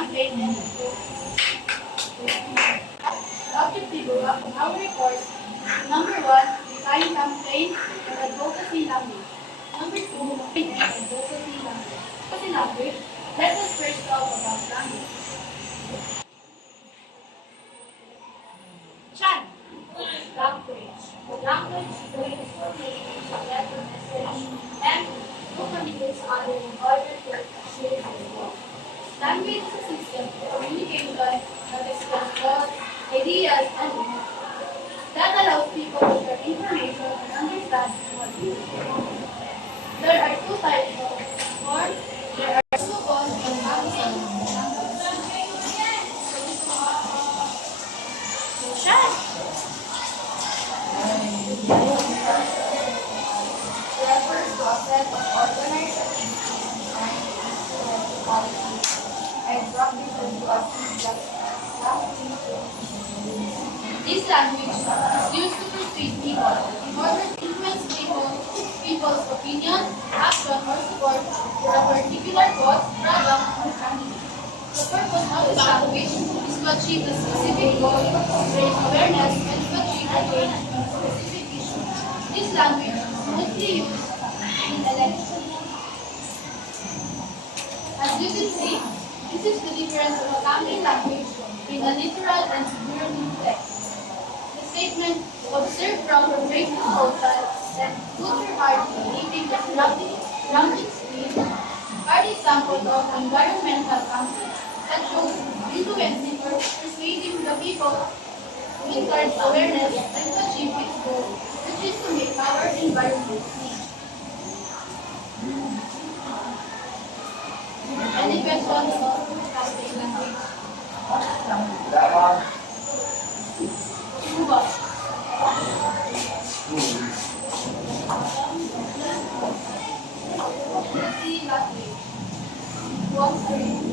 campaign and the objective of our report: number 1, define campaign and advocacy language. Number 2, campaign and advocacy language. Advocacy language, let us first talk about language. Chant. Language. Language brings information, letter, message, and communicates others in order to share the world. Language is a system of communication that expresses thoughts, ideas, and emotions that allows people to share information and understand what is. There are two types of forms. There are spoken and unspoken language. Chant. Refers to a set of organized activities and policies and practices to achieve this language is used to persuade people in order to influence people's opinion, action, or support for a particular cause, product, or candidate. The purpose of this language is to achieve a specific goal, raise awareness, and to achieve a gain in a specific issue. This language is mostly used in elections. As you can see, this is the difference of a campaign language in a literal and figurative text. The statement, observe from the break proposal, then put your heart in leaving the surrounding street, are examples of environmental campaigns that shows influencing or persuading the people to encourage awareness and to achieve its goal, which is to make our environment clean. Any questions about campaign language? Move on. Let's see language. 1, 3.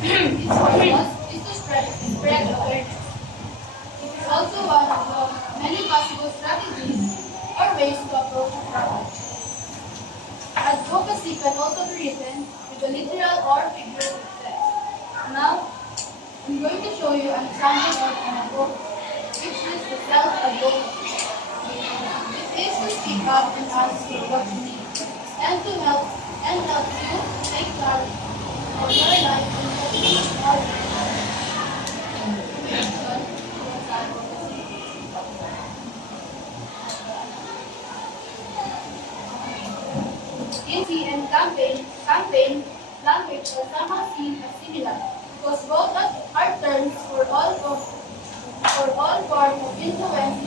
Its purpose is to spread awareness. It is also one of the many possible strategies or ways to approach a problem. Advocacy can also be written with a literal or figurative text. Now, I'm going to show you an example of an advocacy, which is the self-advocacy. It is to speak up and ask for what you need, and to help you take charge of your life and achieve your and campaign language are somehow seen as similar because both are terms for all forms of influence